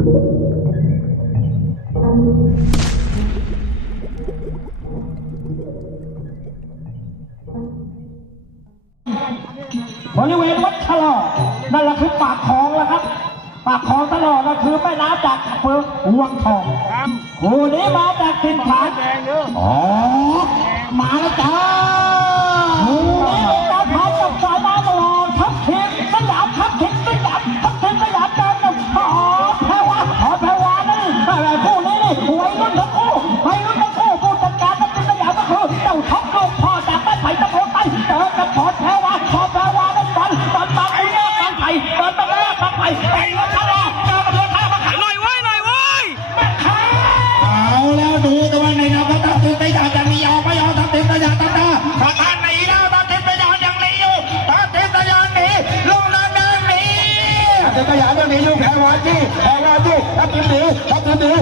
บริเวณวัดชะลอนั่นแหละคือปากคลองแล้วครับ ปากคลองตลอดก็คือแม่น้ำจากอำเภอวังทองคู่นี้มาจากถิ่นฐานอ๋อมา ท็อปลูกพ่อจากบ้านไผ่ตะโพไต้เจอกับพรแพรวาพรแพรวานั่นบอลบอลบอลคุณแม่บอลไผ่บอลบอลแม่บอลไผ่ไอ้วัชะลอเจอกับเรือท่ามาขันหน่อยเว้ยหน่อยเว้ยเอาแล้วดูตัวในนะพระตัดสินไปอยากจะหนีออกไม่ยอมตัดสินไปอยากตัดตาถ้าท่านหนีแล้วตัดสินไปอยากยังหนีอยู่ตัดสินไปอยากหนีลงน้ำเดินหนีตัดสินไปอยากจะหนีอยู่แพรวาจี้แพรวาจี้ตัดสินหนีตัดสินหนี